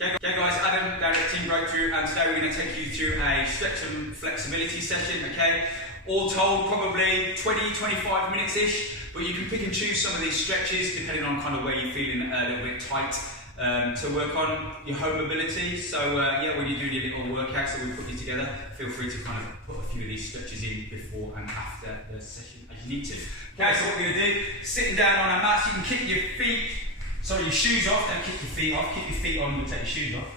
Okay guys, Adam down at Team Breakthrough, and today we're going to take you through a stretch and flexibility session, okay? All told, probably 20-25 minutes-ish, but you can pick and choose some of these stretches depending on kind of where you're feeling a little bit tight to work on your home mobility. So yeah, when you do your little workouts that we put you together, feel free to kind of put a few of these stretches in before and after the session as you need to. Okay, so what we're going to do, sitting down on our mats, you can kick your feet, sorry, your shoes off, don't kick your feet off, kick your feet on, we'll take your shoes off.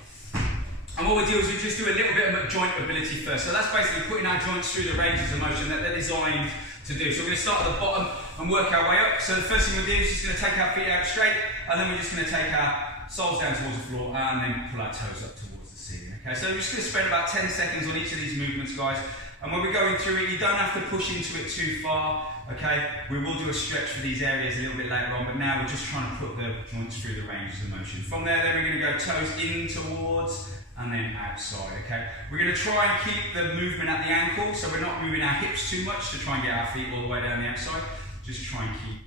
And what we'll do is we'll just do a little bit of joint mobility first. So that's basically putting our joints through the ranges of motion that they're designed to do. So we're going to start at the bottom and work our way up. So the first thing we'll do is just going to take our feet out straight, and then we're just going to take our soles down towards the floor and then pull our toes up towards the ceiling. Okay, so we're just going to spend about 10 seconds on each of these movements, guys. And when we're going through it, you don't have to push into it too far. Okay, we will do a stretch for these areas a little bit later on, but now we're just trying to put the joints through the ranges of motion. From there, then we're going to go toes in towards and then outside, okay? We're going to try and keep the movement at the ankle, so we're not moving our hips too much to try and get our feet all the way down the outside. Just try and keep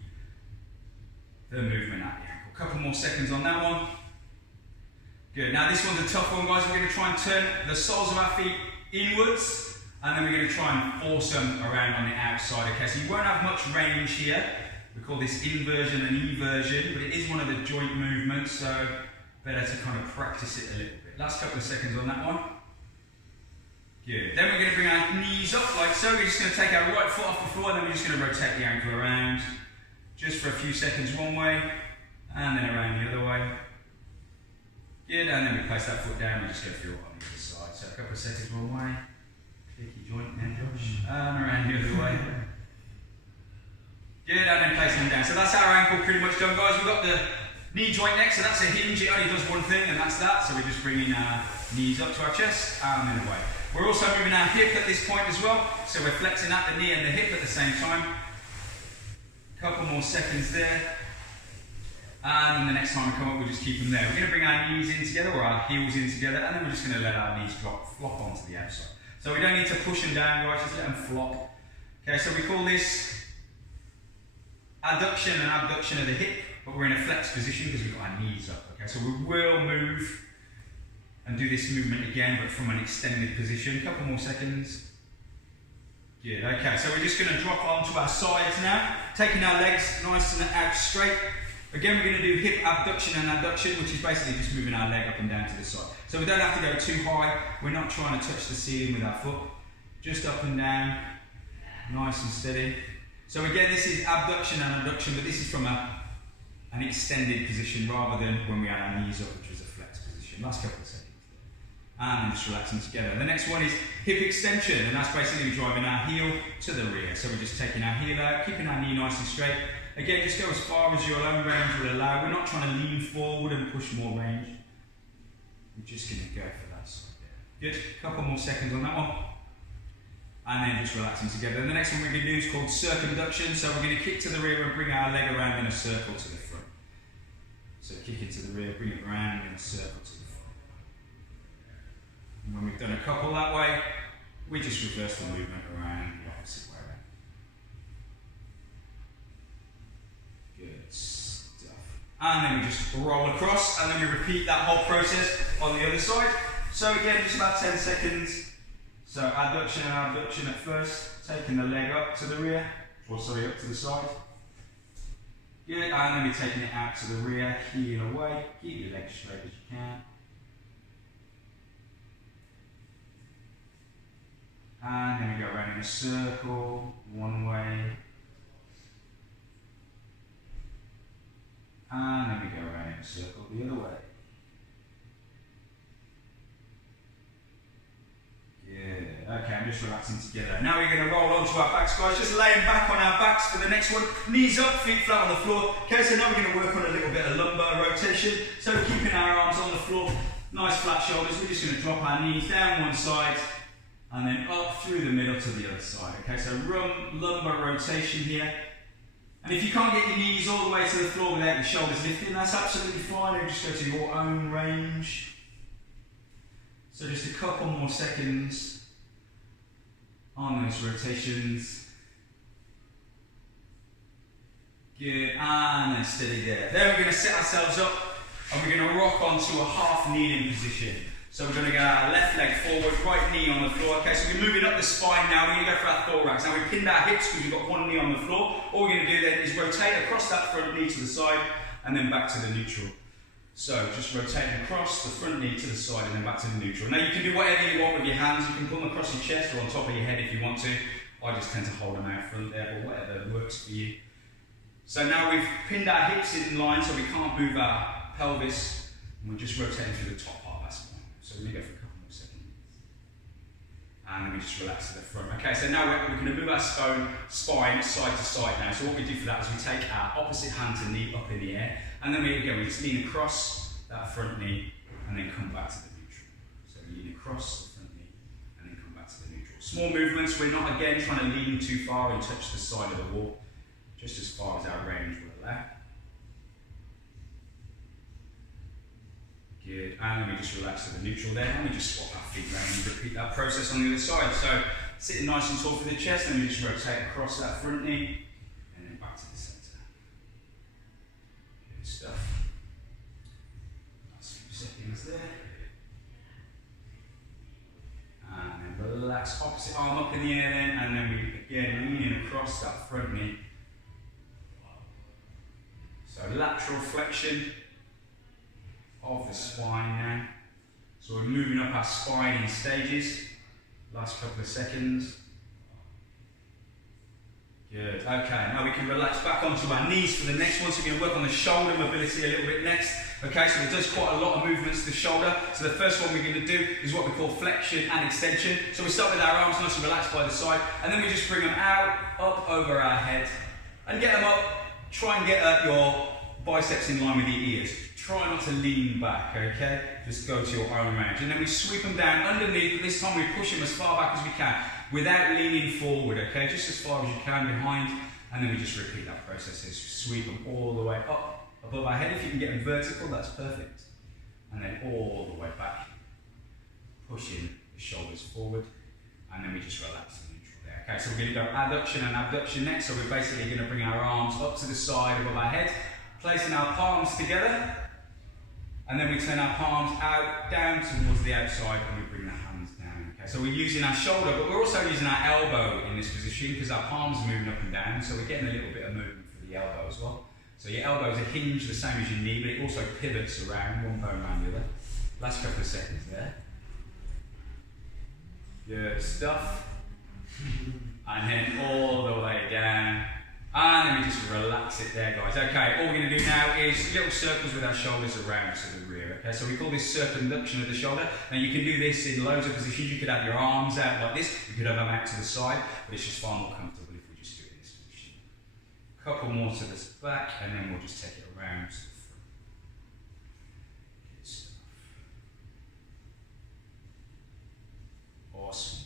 the movement at the ankle. A couple more seconds on that one. Good, now this one's a tough one, guys. We're going to try and turn the soles of our feet inwards, and then we're going to try and force them around on the outside, okay? So you won't have much range here. We call this inversion and eversion, but it is one of the joint movements, so better to kind of practice it a little bit. Last couple of seconds on that one. Good. Then we're going to bring our knees up like so. We're just going to take our right foot off the floor, and then we're just going to rotate the ankle around. Just for a few seconds one way, and then around the other way. Good, and then we place that foot down, we're just going to feel it on the other side. So a couple of seconds one way. Click your joint there, Josh. And around the other way. Good, and then placing them down. So that's our ankle pretty much done, guys. We've got the knee joint next, so that's a hinge. It only does one thing, and that's that. So we're just bringing our knees up to our chest and then away. We're also moving our hip at this point as well. So we're flexing at the knee and the hip at the same time. A couple more seconds there. And the next time we come up, we'll just keep them there. We're going to bring our knees in together, or our heels in together, and then we're just going to let our knees flop onto the outside. So we don't need to push them down, guys, just let them flop. Okay, so we call this adduction and abduction of the hip, but we're in a flex position because we've got our knees up. Okay, so we will move and do this movement again, but from an extended position. A couple more seconds. Good, okay, so we're just going to drop onto our sides now, taking our legs nice and out straight. Again, we're going to do hip abduction and adduction, which is basically just moving our leg up and down to the side. So we don't have to go too high. We're not trying to touch the ceiling with our foot. Just up and down, nice and steady. So again, this is abduction and adduction, but this is from an extended position rather than when we had our knees up, which was a flex position. Last couple of seconds. And then just relaxing together. The next one is hip extension, and that's basically driving our heel to the rear. So we're just taking our heel out, keeping our knee nice and straight. Again, just go as far as your own range will allow. We're not trying to lean forward and push more range. We're just going to go for that side there. Good, a couple more seconds on that one. And then just relaxing together. And the next one we're going to do is called circumduction. So we're going to kick to the rear and bring our leg around in a circle to the front. So kick it to the rear, bring it around in a circle to the front. And when we've done a couple that way, we just reverse the movement around the opposite way around. Good stuff. And then we just roll across, and then we repeat that whole process on the other side. So again, just about 10 seconds. So adduction and abduction at first, taking the leg up to the rear, or sorry, up to the side. Good, and then we're taking it out to the rear, heel away, keep your legs straight as you can. And then we go around in a circle, one way. And then we go around in a circle the other way. Yeah, okay, I'm just relaxing together. Now we're going to roll onto our backs, guys, just laying back on our backs for the next one. Knees up, feet flat on the floor. Okay, so now we're going to work on a little bit of lumbar rotation. So keeping our arms on the floor, nice flat shoulders. We're just going to drop our knees down one side and then up through the middle to the other side. Okay, so lumbar rotation here. And if you can't get your knees all the way to the floor without your shoulders lifting, that's absolutely fine. Just go to your own range. So just a couple more seconds on those rotations. Good, and then steady there. Then we're going to set ourselves up and we're going to rock onto a half kneeling position. So we're going to get our left leg forward, right knee on the floor. Okay, so we're moving up the spine now. We're going to go for our thorax. Now we pinned our hips because we've got one knee on the floor. All we're going to do then is rotate across that front knee to the side and then back to the neutral. So just rotating across the front knee to the side and then back to the neutral. Now you can do whatever you want with your hands. You can pull them across your chest or on top of your head if you want to. I just tend to hold them out front there, but whatever works for you. So now we've pinned our hips in line so we can't move our pelvis, and we're just rotating through the top part of our spine. So we're going to go for a couple more seconds. And then we just relax to the front. Okay, so now we're going to move our spine side to side now. So what we do for that is we take our opposite hand to knee up in the air, and then we just lean across that front knee and then come back to the neutral. So lean across the front knee and then come back to the neutral. Small movements, we're not again trying to lean too far and touch the side of the wall, just as far as our range will allow. Good, and then we just relax to the neutral there, and we just swap our feet around and repeat that process on the other side. So sitting nice and tall for the chest, then we just rotate across that front knee, and then back to the centre. Good stuff. Last few seconds there. And then relax, opposite arm up in the air then, and then we again leaning across that front knee. So lateral flexion of the spine now. So we're moving up our spine in stages. Last couple of seconds. Good. Okay, now we can relax back onto our knees for the next one. So we're going to work on the shoulder mobility a little bit next. Okay, so it does quite a lot of movements to the shoulder. So the first one we're going to do is what we call flexion and extension. So we start with our arms nice and relaxed by the side, and then we just bring them out, up over our head, and get them up. Try and get your biceps in line with your ears. Try not to lean back, okay? Just go to your own range. And then we sweep them down underneath, but this time we push them as far back as we can without leaning forward, okay? Just as far as you can behind, and then we just repeat that process. So sweep them all the way up above our head. If you can get them vertical, that's perfect. And then all the way back, pushing the shoulders forward, and then we just relax the neutral there. Okay, so we're going to go adduction and abduction next. So we're basically going to bring our arms up to the side above our head, placing our palms together, and then we turn our palms out, down towards the outside, and we bring the hands down. Okay, so we're using our shoulder, but we're also using our elbow in this position because our palms are moving up and down, so we're getting a little bit of movement for the elbow as well. So your elbows are hinged the same as your knee, but it also pivots around, one bone around the other. Last couple of seconds there. Good stuff. And then all the way down. And then we just relax it there, guys. Okay, all we're going to do now is little circles with our shoulders around to the rear. Okay, so we call this circumduction of the shoulder. Now you can do this in loads of positions. You could have your arms out like this. You could have them out to the side, but it's just far more comfortable if we just do it in this position. A couple more to the back, and then we'll just take it around to the front. Good stuff. Awesome.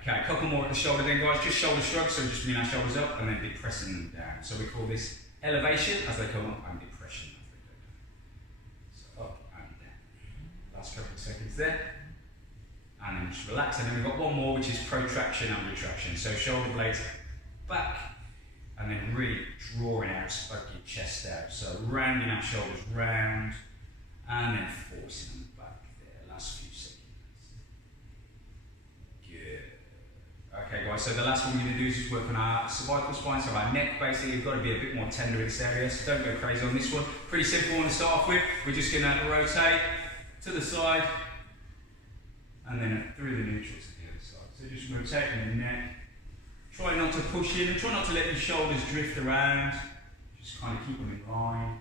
Okay, a couple more at the shoulder then, guys. Just shoulder shrugs, so just bringing our shoulders up and then depressing them down. So we call this elevation as they come up and depression as they go down. So up and down. Last couple of seconds there. And then just relax. And then we've got one more, which is protraction and retraction. So shoulder blades back and then really drawing out, stroke your chest out. So rounding our shoulders round and then forcing them back there. Last few seconds. Good. Okay guys, so the last one we're going to do is just work on our cervical spine, so our neck basically. We've got to be a bit more tender in this area, so don't go crazy on this one. Pretty simple one to start off with. We're just going to rotate to the side and then through the neutral to the other side. So just rotating the neck. Try not to push in and try not to let your shoulders drift around. Just kind of keep them in line.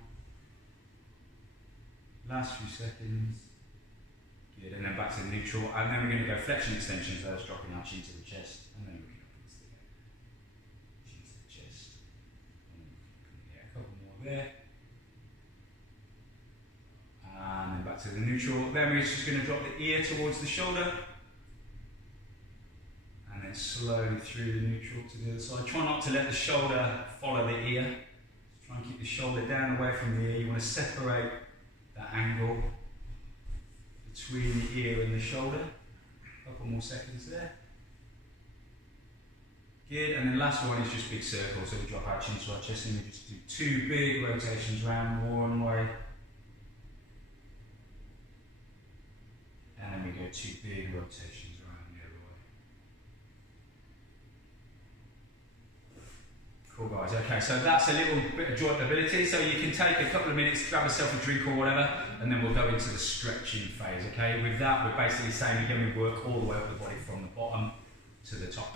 Last few seconds. Good, and then back to the neutral, and then we're going to go flexion extension, so that's dropping our chin to the chest, and then we're going to put it together. Chin to the chest. Yeah, a couple more there. And then back to the neutral. Then we're just going to drop the ear towards the shoulder. And then slowly through the neutral to the other side. Try not to let the shoulder follow the ear. Just try and keep the shoulder down away from the ear. You want to separate that angle between the ear and the shoulder. A couple more seconds there. Good, and then last one is just big circles. So we drop our chin to our chest and we just do two big rotations round one way avoid too big rotations around the other way. Cool guys, okay, so that's a little bit of joint mobility, so you can take a couple of minutes, grab yourself a drink or whatever, and then we'll go into the stretching phase, okay? With that, we're basically saying again, we work all the way up the body from the bottom to the top.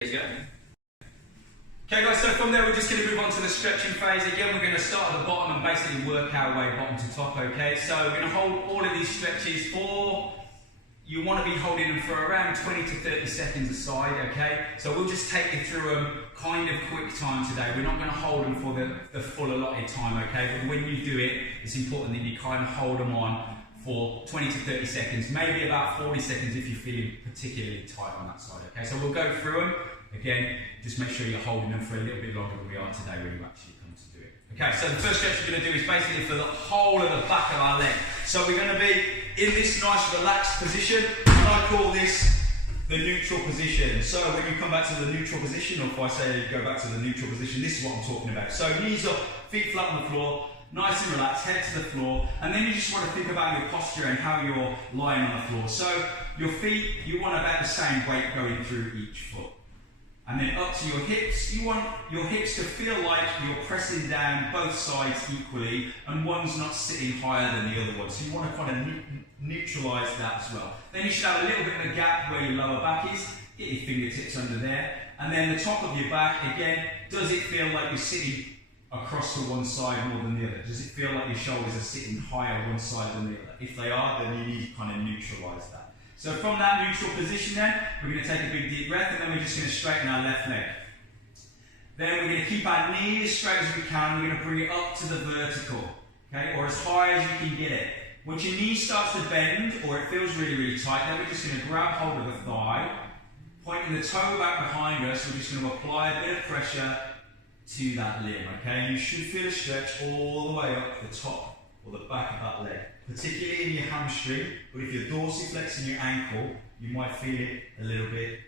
There you go. Okay guys, so from there we're just going to move on to the stretching phase. Again, we're going to start at the bottom and basically work our way bottom to top, okay? So we're going to hold all of these stretches for, you want to be holding them for around 20 to 30 seconds aside, okay? So we'll just take you through them kind of quick time today. We're not going to hold them for the full allotted time, okay? But when you do it, it's important that you kind of hold them on for 20 to 30 seconds, maybe about 40 seconds if you're feeling particularly tight on that side, okay? So we'll go through them. Again, just make sure you're holding them for a little bit longer than we are today when you actually come to do it. Okay, so the first stretch we're going to do is basically for the whole of the back of our leg. So we're going to be in this nice relaxed position, and I call this the neutral position. So when you come back to the neutral position, or if I say go back to the neutral position, this is what I'm talking about. So knees up, feet flat on the floor, nice and relaxed, head to the floor, and then you just want to think about your posture and how you're lying on the floor. So your feet, you want about the same weight going through each foot. And then up to your hips, you want your hips to feel like you're pressing down both sides equally, and one's not sitting higher than the other one. So you want to kind of neutralise that as well. Then you should have a little bit of a gap where your lower back is. Get your fingertips under there. And then the top of your back, again, does it feel like you're sitting across to one side more than the other? Does it feel like your shoulders are sitting higher one side than the other? If they are, then you need to kind of neutralise that. So from that neutral position then, we're going to take a big deep breath, and then we're just going to straighten our left leg. Then we're going to keep our knee as straight as we can. We're going to bring it up to the vertical, okay, or as high as you can get it. Once your knee starts to bend, or it feels really, really tight, then we're just going to grab hold of the thigh, pointing the toe back behind us. We're just going to apply a bit of pressure to that limb, okay? You should feel a stretch all the way up the top or the back of that leg, particularly in your hamstring, but if you're dorsiflexing your ankle, you might feel it a little bit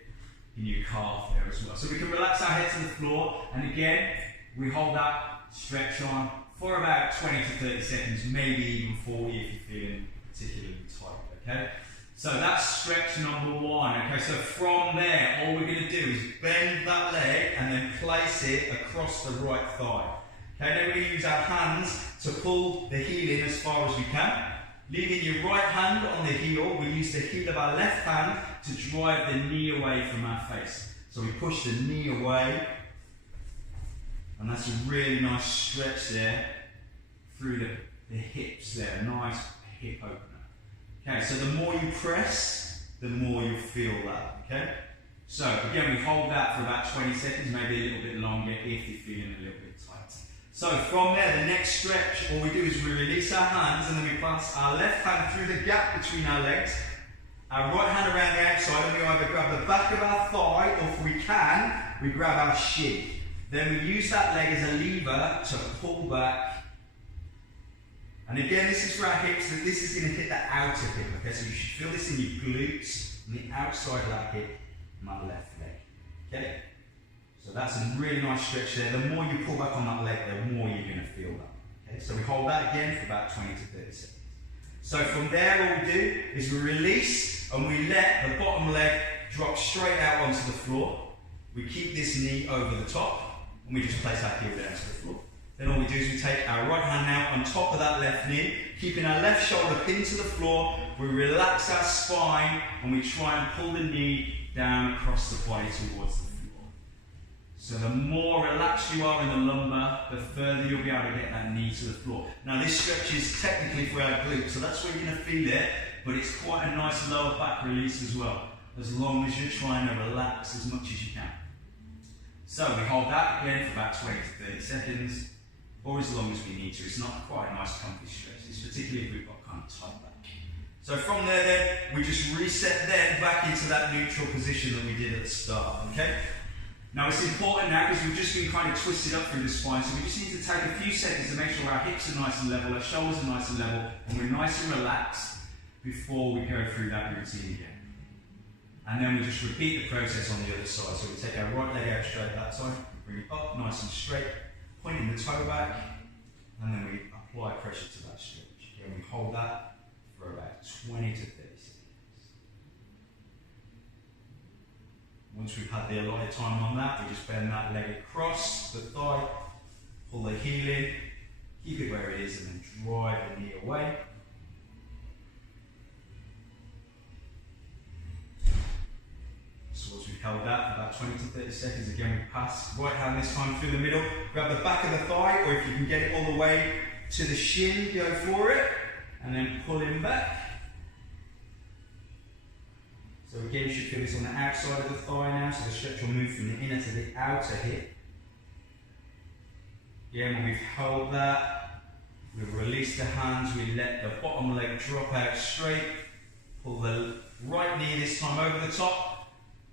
in your calf there as well. So we can relax our head to the floor, and again, we hold that stretch on for about 20 to 30 seconds, maybe even 40 if you're feeling particularly tight, okay? So that's stretch number one, okay? So from there, all we're going to do is bend that leg and then place it across the right thigh. Okay, then we're going to use our hands to pull the heel in as far as we can. Leaving your right hand on the heel, we use the heel of our left hand to drive the knee away from our face. So we push the knee away, and that's a really nice stretch there through the hips there, a nice hip opener. Okay, so the more you press, the more you'll feel that, okay? So again, we hold that for about 20 seconds, maybe a little bit longer if you're feeling a little bit tight. So from there, the next stretch, all we do is we release our hands, and then we pass our left hand through the gap between our legs, our right hand around the outside, and we either grab the back of our thigh, or if we can, we grab our shin. Then we use that leg as a lever to pull back. And again, this is for our hips, so this is going to hit the outer hip, okay? So you should feel this in your glutes, on the outside of that hip, and that left leg, okay? So that's a really nice stretch there. The more you pull back on that leg, the more you're going to feel that. Okay? So we hold that again for about 20 to 30 seconds. So from there, what we do is we release and we let the bottom leg drop straight out onto the floor. We keep this knee over the top, and we just place our heel down to the floor. Then all we do is we take our right hand now on top of that left knee, keeping our left shoulder pinned to the floor. We relax our spine, and we try and pull the knee down across the body towards the floor. So the more relaxed you are in the lumbar, the further you'll be able to get that knee to the floor. Now this stretch is technically for our glutes, so that's where you're going to feel it, but it's quite a nice lower back release as well, as long as you're trying to relax as much as you can. So we hold that again for about 20 to 30 seconds, or as long as we need to. It's not quite a nice comfy stretch, it's particularly if we've got kind of tight back. So from there then, we just reset then back into that neutral position that we did at the start, okay? Now it's important now because we've just been kind of twisted up through the spine, so we just need to take a few seconds to make sure our hips are nice and level, our shoulders are nice and level, and we're nice and relaxed before we go through that routine again. And then we just repeat the process on the other side. So we take our right leg out straight that time, bring it up nice and straight, pointing the toe back, and then we apply pressure to that stretch. Again, we hold that for about 20 to 30 seconds. Once we've had the allotted time on that, we just bend that leg across the thigh, pull the heel in, keep it where it is, and then drive the knee away. So once we've held that for about 20 to 30 seconds, again we pass right hand this time through the middle, grab the back of the thigh, or if you can get it all the way to the shin, go for it, and then pull him back. So again, you should feel this on the outside of the thigh now, so the stretch will move from the inner to the outer hip. Again, when we've held that, we've released the hands, we let the bottom leg drop out straight, pull the right knee this time over the top,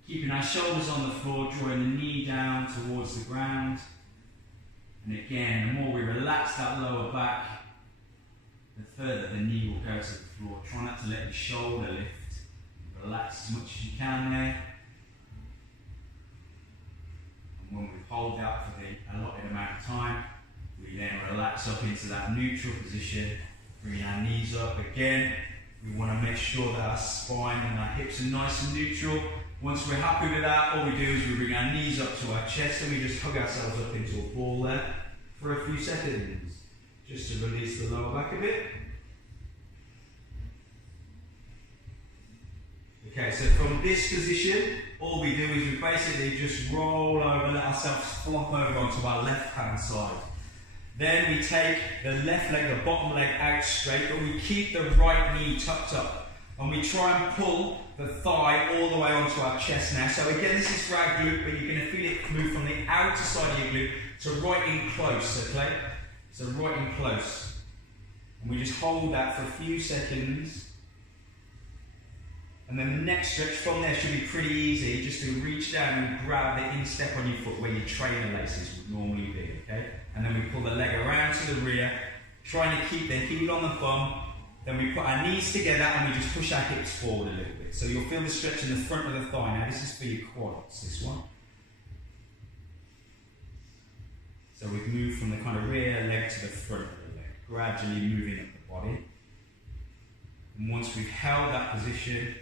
keeping our shoulders on the floor, drawing the knee down towards the ground. And again, the more we relax that lower back, the further the knee will go to the floor. Try not to let the shoulder lift. Relax as much as you can there. And when we hold that for the allotted amount of time, we then relax up into that neutral position, bring our knees up again. We want to make sure that our spine and our hips are nice and neutral. Once we're happy with that, all we do is we bring our knees up to our chest and we just hug ourselves up into a ball there for a few seconds, just to release the lower back a bit. Okay, so from this position, all we do is we basically just roll over, let ourselves flop over onto our left hand side. Then we take the left leg, the bottom leg out straight, but we keep the right knee tucked up. And we try and pull the thigh all the way onto our chest now. So again, this is for our glute, but you're going to feel it move from the outer side of your glute to right in close, okay? So right in close. And we just hold that for a few seconds. And then the next stretch from there should be pretty easy, just to reach down and grab the instep on your foot where your trainer laces would normally be, okay? And then we pull the leg around to the rear, trying to keep the heel on the bum. Then we put our knees together and we just push our hips forward a little bit. So you'll feel the stretch in the front of the thigh. Now this is for your quads, this one. So we've moved from the kind of rear leg to the front of the leg, gradually moving up the body. And once we've held that position,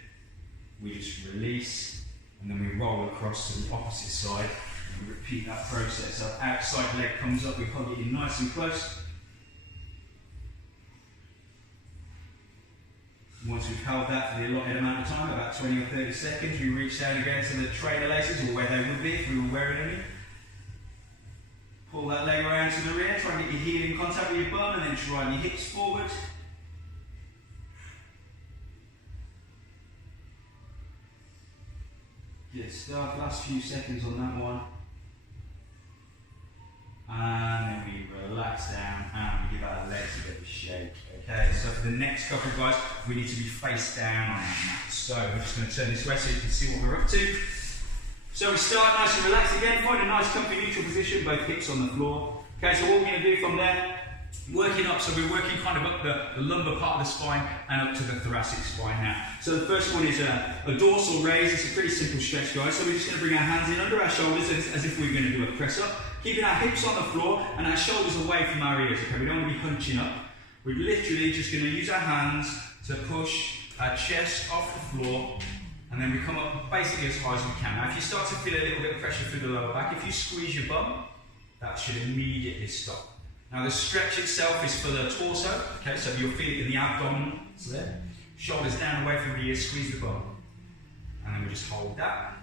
we just release, and then we roll across to the opposite side, and we repeat that process. So outside leg comes up, we hug it in nice and close. Once we've held that for the allotted amount of time, about 20 or 30 seconds, we reach down again to the trainer laces, or where they would be if we were wearing any. Pull that leg around to the rear, try and get your heel in contact with your bum, and then drive your hips forward. Good stuff, last few seconds on that one. And then we relax down and we give our legs a bit of a shake. Okay, so for the next couple guys, we need to be face down on that mat. So we're just going to turn this way so you can see what we're up to. So we start nice and relaxed again, find a nice comfy neutral position, both hips on the floor. Okay, so what we're going to do from there, working up, so we're working kind of up the lumbar part of the spine and up to the thoracic spine now. So the first one is a dorsal raise. It's a pretty simple stretch, guys. So we're just going to bring our hands in under our shoulders as if we're going to do a press up, keeping our hips on the floor and our shoulders away from our ears. Okay, we don't want to be hunching up. We're literally just going to use our hands to push our chest off the floor, and then we come up basically as high as we can. Now if you start to feel a little bit of pressure through the lower back, if you squeeze your bum, that should immediately stop. Now the stretch itself is for the torso, okay, so you'll feel it in the abdomen, so there. Shoulders down away from the ears, squeeze the bum. And then we just hold that.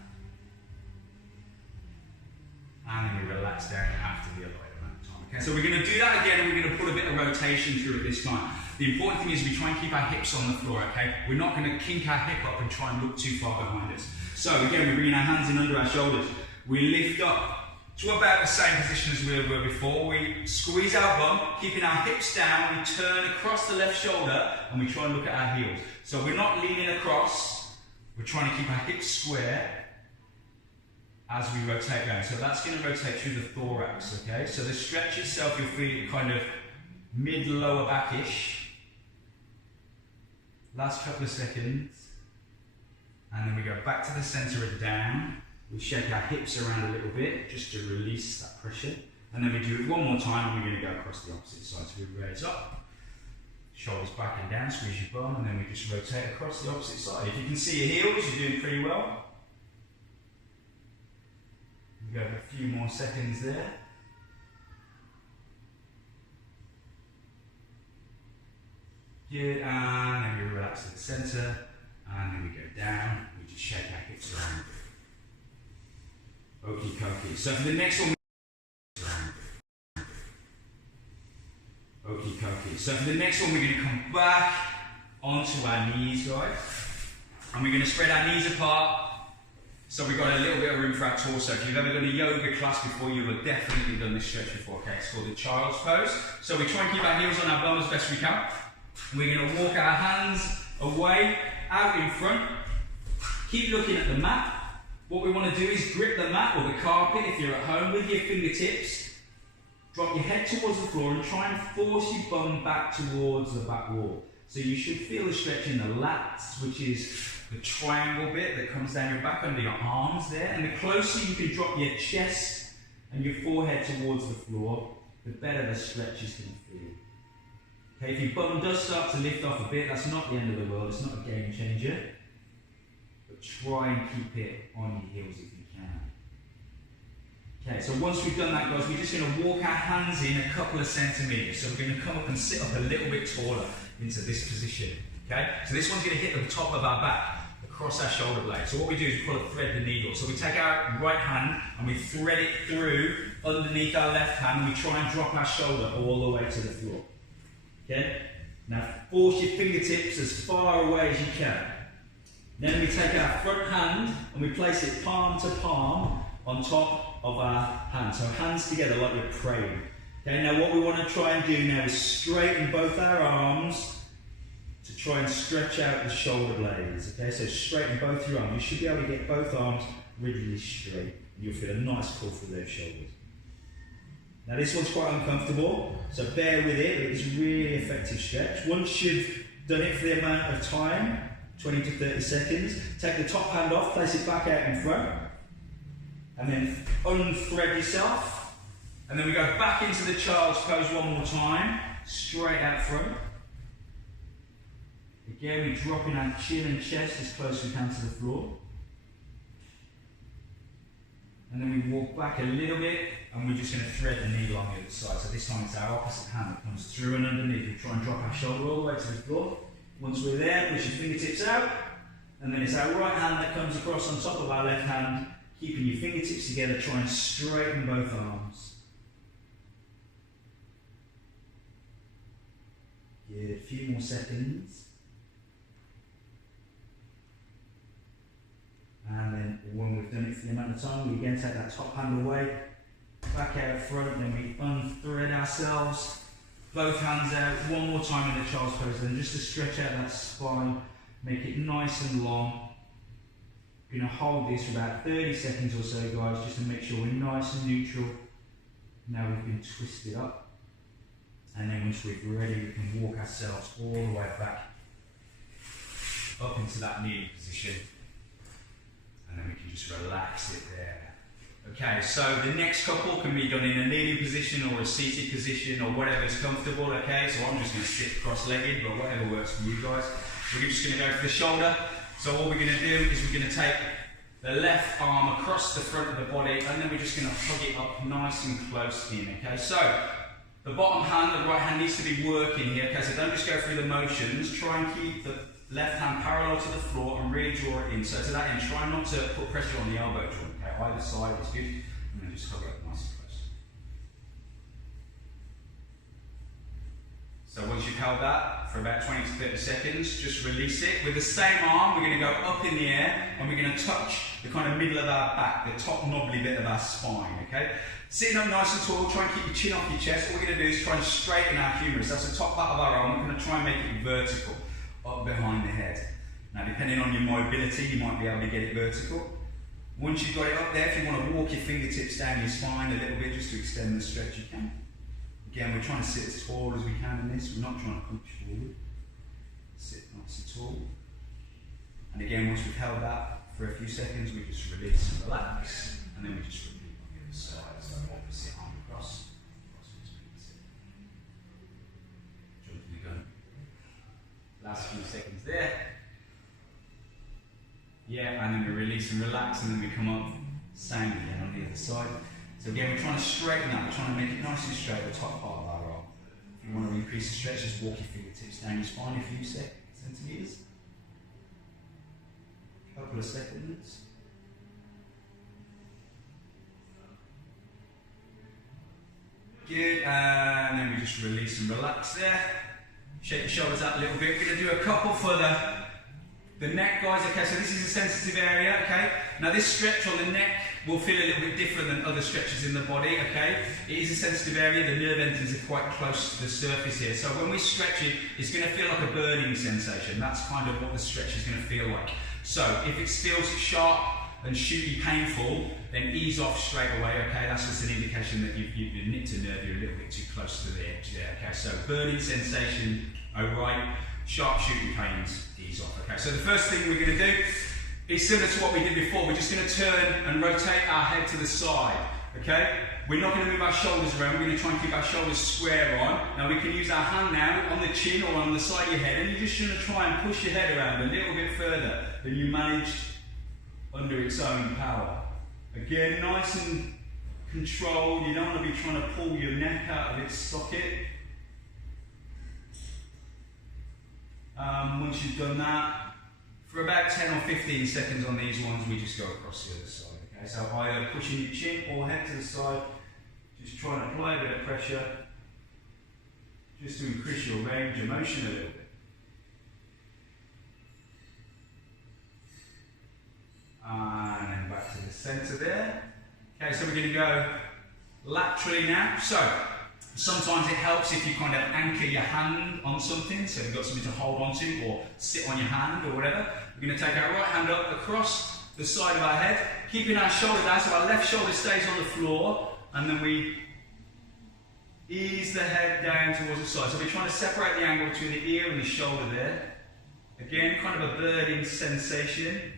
And then we relax down after the allotted amount of time. Okay, so we're going to do that again, and we're going to put a bit of rotation through it this time. The important thing is we try and keep our hips on the floor, okay? We're not going to kink our hip up and try and look too far behind us. So again, we're bringing our hands in under our shoulders. We lift up to about the same position as we were before. We squeeze our bum, keeping our hips down. We turn across the left shoulder, and we try and look at our heels. So we're not leaning across. We're trying to keep our hips square as we rotate down. So that's going to rotate through the thorax, okay? So the stretch itself, you'll feel it kind of mid-lower back-ish. Last couple of seconds. And then we go back to the centre and down. We shake our hips around a little bit just to release that pressure. And then we do it one more time, and we're going to go across the opposite side. So we raise up, Shoulders back and down, squeeze your bum, and then we just rotate across the opposite side. If you can see your heels, you're doing pretty well. We go a few more seconds there. Good, and then we relax to the centre, and then we go down, we just shake our hips around. Okie dokie. So for the next one, okie dokie. So for the next one, we're going to come back onto our knees, guys. And we're going to spread our knees apart. So we've got a little bit of room for our torso. If you've ever done a yoga class before, you'll have definitely done this stretch before. Okay, it's called the child's pose. So we try and keep our heels on our bum as best we can. We're going to walk our hands away, out in front. Keep looking at the mat. What we want to do is grip the mat or the carpet if you're at home with your fingertips. Drop your head towards the floor and try and force your bum back towards the back wall. So you should feel a stretch in the lats, which is the triangle bit that comes down your back under your arms there. And the closer you can drop your chest and your forehead towards the floor, the better the stretch is going to feel. Okay, if your bum does start to lift off a bit, that's not the end of the world, it's not a game changer. But try and keep it on your heels if you can. Okay, so once we've done that, guys, we're just going to walk our hands in a couple of centimetres. So we're going to come up and sit up a little bit taller into this position. Okay, so this one's going to hit the top of our back, across our shoulder blade. So what we do is we call it thread the needle. So we take our right hand and we thread it through underneath our left hand, and we try and drop our shoulder all the way to the floor. Okay, now force your fingertips as far away as you can. Then we take our front hand and we place it palm to palm on top of our hands. So hands together like we're praying. Okay, now what we want to try and do now is straighten both our arms to try and stretch out the shoulder blades. Okay, so straighten both your arms. You should be able to get both arms rigidly straight, and you'll feel a nice pull through those shoulders. Now this one's quite uncomfortable, so bear with it, but it's a really effective stretch. Once you've done it for the amount of time, 20 to 30 seconds, take the top hand off, place it back out in front, and then unthread yourself. And then we go back into the child's pose one more time, straight out front. Again, we're dropping our chin and chest as close as we can to the floor. And then we walk back a little bit, and we're just going to thread the needle on the other side. So this time it's our opposite hand that comes through and underneath. We try and drop our shoulder all the way to the floor. Once we're there, push your fingertips out, and then it's our right hand that comes across on top of our left hand, keeping your fingertips together, try and straighten both arms. Good, a few more seconds. And then when we've done it for the amount of time, we again take that top hand away, back out front, then we unthread ourselves, both hands out, one more time in the child's pose, then just to stretch out that spine, make it nice and long. We're going to hold this for about 30 seconds or so, guys, just to make sure we're nice and neutral. Now we've been twisted up. And then once we're ready, we can walk ourselves all the way back up into that kneeling position. And then we can just relax it there. Okay, so the next couple can be done in a kneeling position or a seated position or whatever's comfortable, okay? So I'm just going to sit cross-legged, but whatever works for you guys. We're just going to go for the shoulder. So what we're going to do is we're going to take the left arm across the front of the body, and then we're just going to hug it up nice and close in, okay? So the bottom hand, the right hand needs to be working here, okay? So don't just go through the motions. Try and keep the left hand parallel to the floor and really draw it in. So to that end, try not to put pressure on the elbow joint, okay? Either side is good, and then just hug it up nice and close. So once you've held that for about 20 to 30 seconds, just release it. With the same arm, we're going to go up in the air, and we're going to touch the kind of middle of our back, the top knobbly bit of our spine, okay? Sitting up nice and tall, try and keep your chin off your chest. What we're going to do is try and straighten our humerus. That's the top part of our arm. We're going to try and make it vertical, up behind the head. Now, depending on your mobility, you might be able to get it vertical. Once you've got it up there, if you want to walk your fingertips down your spine a little bit just to extend the stretch, you can. Again, we're trying to sit as tall as we can in this. We're not trying to punch forward. Sit nice and tall. And again, once we've held that for a few seconds, we just release and relax, and then we just repeat on the other side. So opposite arm across, jumping the gun. few seconds there. Yeah, and then we release and relax, and then we come up, same again on the other side. So again, we're trying to straighten that, we're trying to make it nice and straight at the top part of our arm. If you want to increase the stretch, just walk your fingertips down your spine a few centimeters. A couple of seconds. Good, and then we just release and relax there. Shake your shoulders out a little bit. We're going to do a couple for the neck, guys. Okay, so this is a sensitive area, okay? Now this stretch on the neck will feel a little bit different than other stretches in the body, okay? It is a sensitive area, the nerve endings are quite close to the surface here. So when we stretch it, it's going to feel like a burning sensation. That's kind of what the stretch is going to feel like. So if it feels sharp and shooty painful, then ease off straight away, okay? That's just an indication that you've nicked a nerve, you're a little bit too close to the edge there, okay? So burning sensation, alright, sharp shooty pains, ease off, okay? So the first thing we're going to do is similar to what we did before. We're just going to turn and rotate our head to the side, okay? We're not going to move our shoulders around, we're going to try and keep our shoulders square on. Now we can use our hand now on the chin or on the side of your head, and you're just going to try and push your head around a little bit further than you managed under its own power. Again, nice and controlled, you don't want to be trying to pull your neck out of its socket. Once you've done that, for about 10 or 15 seconds on these ones, we just go across the other side. Okay? So either pushing your chin or head to the side, just trying to apply a bit of pressure, just to increase your range of motion a little bit. And then back to the centre there. Okay, so we're going to go laterally now. So sometimes it helps if you kind of anchor your hand on something, so you've got something to hold on to or sit on your hand or whatever. We're going to take our right hand up across the side of our head, keeping our shoulder down so our left shoulder stays on the floor, and then we ease the head down towards the side. So we're trying to separate the angle between the ear and the shoulder there. Again, kind of a burning sensation,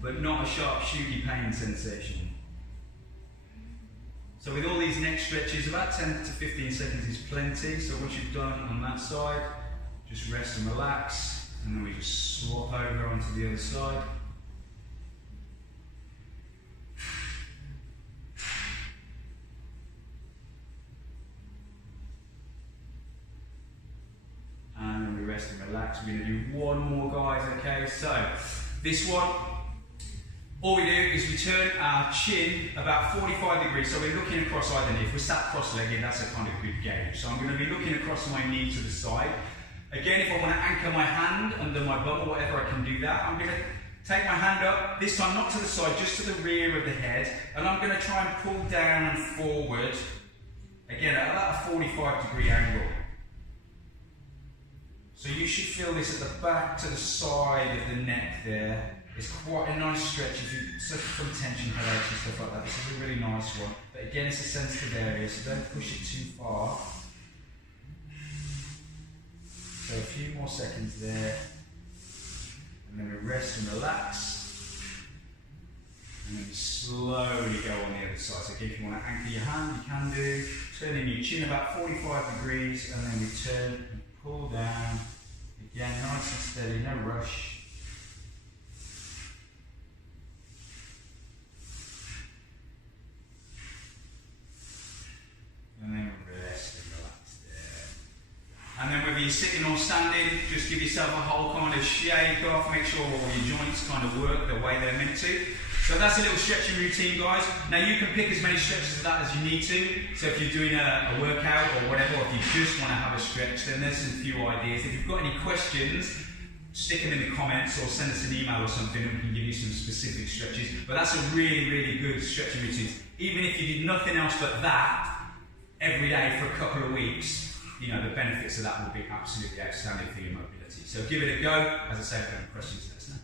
but not a sharp shooty pain sensation. So with all these neck stretches, about 10 to 15 seconds is plenty. So once you've done on that side, just rest and relax, and then we just swap over onto the other side. And then we rest and relax. We're going to do one more, guys, okay? So this one, all we do is we turn our chin about 45 degrees, so we're looking across either knee. If we're sat cross-legged, that's a kind of good gauge. So I'm going to be looking across my knee to the side. Again, if I want to anchor my hand under my bum or whatever, I can do that. I'm going to take my hand up, this time not to the side, just to the rear of the head, and I'm going to try and pull down and forward, again at about a 45-degree angle. So you should feel this at the back to the side of the neck there. It's quite a nice stretch if you suffer from tension, headaches and stuff like that. This is a really nice one. But again, it's a sensitive area, so don't push it too far. So a few more seconds there. And then we rest and relax. And then we slowly go on the other side. So again, if you want to anchor your hand, you can do. Turning your chin about 45 degrees, and then we turn and pull down. Again, nice and steady, no rush. And then rest and relax there. And then whether you're sitting or standing, just give yourself a whole kind of shake off, make sure all your joints kind of work the way they're meant to. So that's a little stretching routine, guys. Now you can pick as many stretches of that as you need to. So if you're doing a workout or whatever, or if you just want to have a stretch, then there's a few ideas. If you've got any questions, stick them in the comments or send us an email or something and we can give you some specific stretches. But that's a really, really good stretching routine. Even if you did nothing else but that, every day for a couple of weeks, you know, the benefits of that will be absolutely outstanding for your mobility. So give it a go. As I say, if you have any questions, let us know.